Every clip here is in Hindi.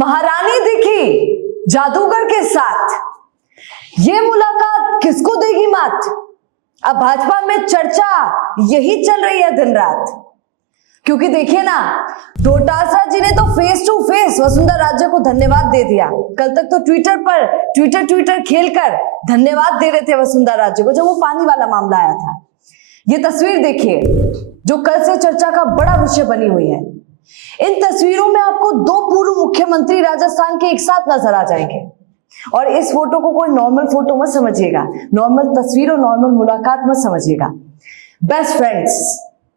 महारानी दिखी जादूगर के साथ, ये मुलाकात किसको देगी मात। अब भाजपा में चर्चा यही चल रही है दिन रात, क्योंकि देखिए ना, डोटासरा जी ने तो face to face Vasundhara Raje को धन्यवाद दे दिया। कल तक तो ट्विटर पर ट्विटर खेलकर धन्यवाद दे रहे थे वसुंधरा राजे को, जब वो पानी वाला मामला आया था। ये तस्वीर देखिए जो कल से चर्चा का बड़ा विषय बनी हुई है। इन तस्वीरों में आपको दो पूर्व मुख्यमंत्री राजस्थान के एक साथ नजर आ जाएंगे, और इस फोटो को कोई नॉर्मल फोटो मत समझिएगा, नॉर्मल तस्वीर और नॉर्मल मुलाकात मत समझिएगा। बेस्ट फ्रेंड्स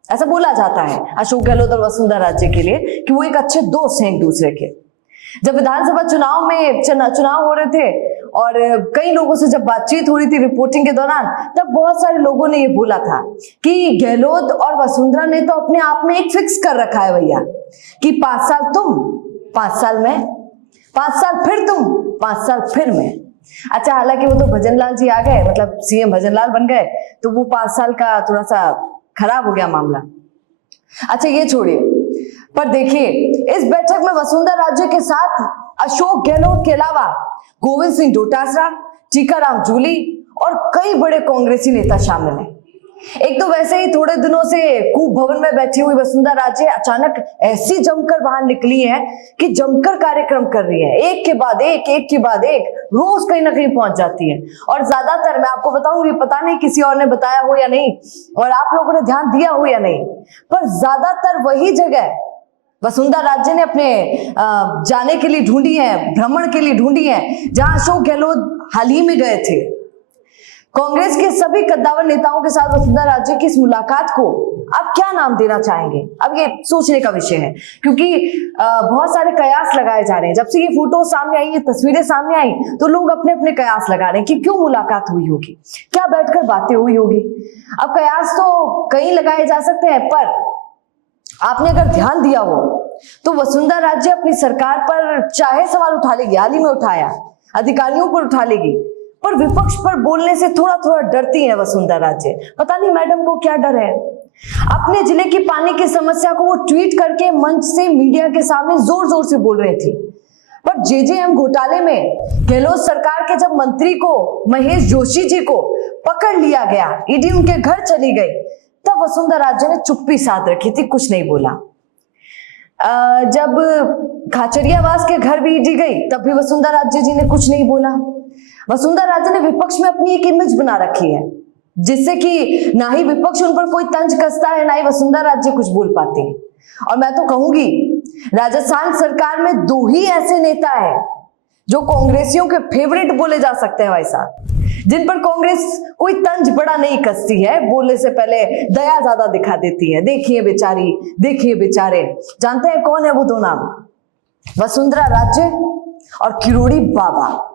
ऐसा बोला जाता है अशोक गहलोत और वसुंधरा राजे के लिए कि वो एक अच्छे दोस्त हैं एक दूसरे के। जब विधानसभा चुनाव में चुनाव हो रहे थे और कई लोगों से जब बातचीत हो रही थी रिपोर्टिंग के दौरान, तब बहुत सारे लोगों ने ये बोला था कि गहलोत और वसुंधरा ने तो अपने आप में एक फिक्स कर रखा है भैया कि 5 साल तुम 5 साल मैं, 5 साल फिर तुम 5 साल फिर मैं। अच्छा, हालांकि वो तो भजन लाल जी आ गए, मतलब सीएम भजन लाल बन गए, तो वो 5 साल का थोड़ा सा खराब हो गया मामला। अच्छा ये छोड़िए, पर देखिए इस बैठक में वसुंधरा राजे के साथ अशोक गहलोत के अलावा गोविंद सिंह डोटासरा, टीकाराम जूली और कई बड़े कांग्रेसी नेता शामिल हैं। एक तो वैसे ही थोड़े दिनों से कूप भवन में बैठी हुई वसुंधरा राजे अचानक ऐसी जमकर बाहर निकली है कि जमकर कार्यक्रम कर रही है, एक के बाद एक रोज कहीं ना कहीं पहुंच जाती है। और ज्यादातर मैं आपको बताऊंगी, पता नहीं किसी और ने बताया हो या नहीं और आप लोगों ने ध्यान दिया हो या नहीं, पर ज्यादातर वही जगह वसुंधरा राजे ने अपने जाने के लिए ढूंढी है, भ्रमण के लिए ढूंढी है, जहां अशोक गहलोत हाल ही में गए थे। कांग्रेस के सभी कद्दावर नेताओं के साथ वसुंधरा राजे की इस मुलाकात को आप क्या नाम देना चाहेंगे? अब ये सोचने का विषय है, क्योंकि बहुत सारे कयास लगाए जा रहे हैं। जब से ये फोटो सामने आई, ये तस्वीरें सामने आई, तो लोग अपने अपने कयास लगा रहे हैं कि क्यों मुलाकात हुई होगी, क्या बैठकर बातें हुई होगी। अब कयास तो कई लगाए जा सकते हैं, पर आपने अगर ध्यान दिया हो तो वसुंधरा राजे अपनी सरकार पर चाहे सवाल उठा लेगी, हाल ही में उठाया, अधिकारियों पर उठा लेगी, पर विपक्ष पर बोलने से थोड़ा थोड़ा डरती है वसुंधरा राजे। पता नहीं मैडम को क्या डर है। अपने जिले की पानी की समस्या को वो ट्वीट करके मंच से मीडिया के सामने जोर जोर से बोल रही थी, पर जेजेएम घोटाले में गहलोत सरकार के जब मंत्री को, महेश जोशी जी को पकड़ लिया गया, ईडी उनके घर चली गई, तब वसुंधरा राजे ने चुप्पी साध रखी थी, कुछ नहीं बोला। जब खाचरियावास के घर भी ईडी गई, तब भी वसुंधरा राजे जी ने कुछ नहीं बोला। वसुंधरा राजे ने विपक्ष में अपनी एक इमेज बना रखी है, जिससे कि ना ही विपक्ष उन पर कोई तंज कसता है, ना ही वसुंधरा राजे कुछ बोल पाती है। और मैं तो कहूंगी राजस्थान सरकार में 2 ही ऐसे नेता है जो कांग्रेसियों के फेवरेट बोले जा सकते हैं भाई साहब, जिन पर कांग्रेस कोई तंज बड़ा नहीं कसती है, बोलने से पहले दया ज्यादा दिखा देती है। देखिए बेचारी, देखिए बेचारे। जानते हैं कौन है वो 2 नाम? वसुंधरा राजे और किरोड़ी बाबा।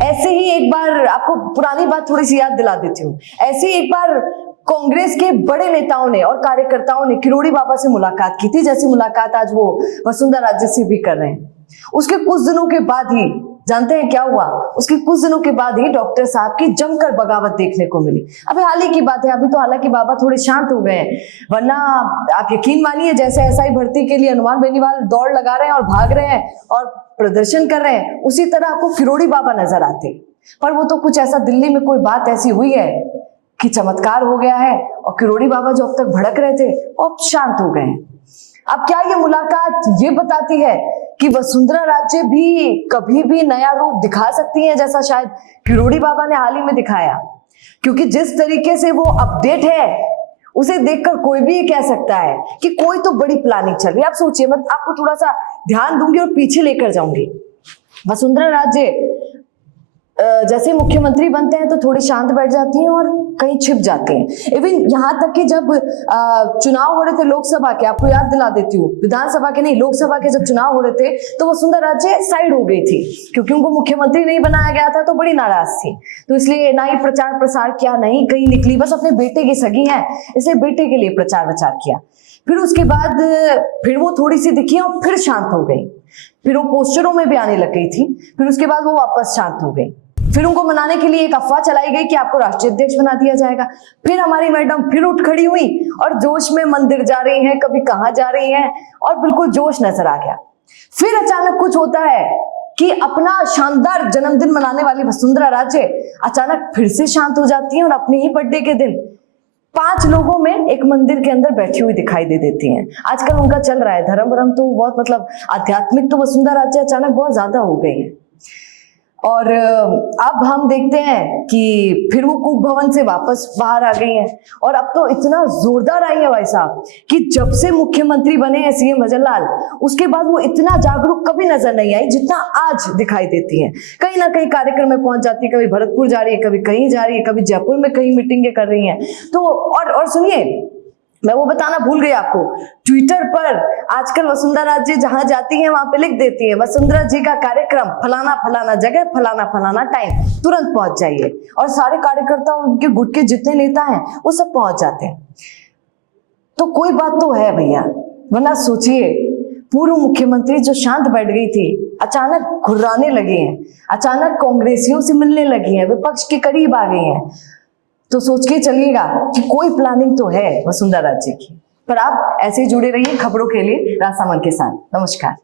ऐसे ही एक बार आपको पुरानी बात थोड़ी सी याद दिला देती हूँ। ऐसे ही एक बार कांग्रेस के बड़े नेताओं ने और कार्यकर्ताओं ने किरोड़ी बाबा से मुलाकात की थी, जैसी मुलाकात आज वो वसुंधरा राजे से भी कर रहे हैं। उसके कुछ दिनों के बाद ही जानते हैं क्या हुआ? उसके कुछ दिनों के बाद ही डॉक्टर साहब की जमकर बगावत देखने को मिली। अभी हाल ही की बात है, अभी तो हालांकि बाबा थोड़े शांत हो गए हैं, वरना आप यकीन मानिए जैसे एसआई भर्ती के लिए हनुमान बेनीवाल दौड़ लगा रहे हैं और भाग रहे हैं और प्रदर्शन कर रहे हैं, उसी तरह आपको किरोड़ी बाबा नजर आते। पर वो तो कुछ ऐसा, दिल्ली में कोई बात ऐसी हुई है कि चमत्कार हो गया है, और किरोड़ी बाबा जो अब तक भड़क रहे थे वो अब शांत हो गए हैं। अब क्या ये मुलाकात ये बताती है कि वसुंधरा राजे भी कभी भी नया रूप दिखा सकती हैं, जैसा शायद किरोड़ी बाबा ने हाल ही में दिखाया? क्योंकि जिस तरीके से वो अपडेट है, उसे देखकर कोई भी ये कह सकता है कि कोई तो बड़ी प्लानिंग चल रही है। आप सोचिए, मैं आपको थोड़ा सा ध्यान दूंगी और पीछे लेकर जाऊंगी। वसुंधरा राजे जैसे मुख्यमंत्री बनते हैं तो थोड़ी शांत बैठ जाती हैं और कहीं छिप जाती हैं। इवन यहाँ तक कि जब चुनाव हो रहे थे लोकसभा के, आपको याद दिला देती हूँ, विधानसभा के नहीं लोकसभा के जब चुनाव हो रहे थे, तो वसुंधरा राजे साइड हो गई थी, क्योंकि उनको मुख्यमंत्री नहीं बनाया गया था, तो बड़ी नाराज थी। तो इसलिए ना ही प्रचार प्रसार किया, नहीं कहीं निकली, बस अपने बेटे की सगी है इसलिए बेटे के लिए प्रचार विचार किया। फिर उसके बाद फिर वो थोड़ी सी दिखी और फिर शांत हो गई, फिर वो पोस्टरों में भी आने लग गई थी, फिर उसके बाद वो वापस शांत हो गई। फिर उनको मनाने के लिए एक अफवाह चलाई गई कि आपको राष्ट्रीय अध्यक्ष बना दिया जाएगा। फिर हमारी मैडम फिर उठ खड़ी हुई और जोश में मंदिर जा रही हैं, कभी कहाँ जा रही हैं, और बिल्कुल जोश नजर आ गया। फिर अचानक कुछ होता है कि अपना शानदार जन्मदिन मनाने वाली वसुंधरा राजे अचानक फिर से शांत हो जाती हैं और अपने ही बर्थडे के दिन 5 लोगों में एक मंदिर के अंदर बैठी हुई दिखाई दे देती हैं। आजकल उनका चल रहा है धर्म वरम, तो बहुत मतलब आध्यात्मिक तो वसुंधरा राजे अचानक बहुत ज्यादा हो गई है। और अब हम देखते हैं कि फिर वो कूप भवन से वापस बाहर आ गई हैं और अब तो इतना जोरदार आई है भाई साहब कि जब से मुख्यमंत्री बने हैं सीएम भजनलाल, उसके बाद वो इतना जागरूक कभी नजर नहीं आई जितना आज दिखाई देती हैं। कहीं ना कहीं कार्यक्रम में पहुंच जाती है, कभी भरतपुर जा रही है, कभी कहीं जा रही है, कभी जयपुर में कहीं मीटिंगें कर रही हैं। तो और सुनिए, मैं वो बताना भूल गई आपको, ट्विटर पर आजकल वसुंधरा राजे जहां जाती हैं वहां पे लिख देती है वसुंधरा जी का कार्यक्रम फलाना फलाना जगह फलाना फलाना टाइम, तुरंत पहुंच जाइए। और सारे कार्यकर्ता उनके गुट के जितने नेता हैं वो सब पहुंच जाते हैं। तो कोई बात तो है भैया, वरना सोचिए पूर्व मुख्यमंत्री जो शांत बैठ गई थी अचानक घुर्राने लगी हैं, अचानक कांग्रेसियों से मिलने लगी हैं, विपक्ष के करीब आ गई हैं। तो सोच के चलिएगा कि कोई प्लानिंग तो है वसुंधरा राजे की। पर आप ऐसे ही जुड़े रहिए खबरों के लिए राजसमंद के साथ। नमस्कार।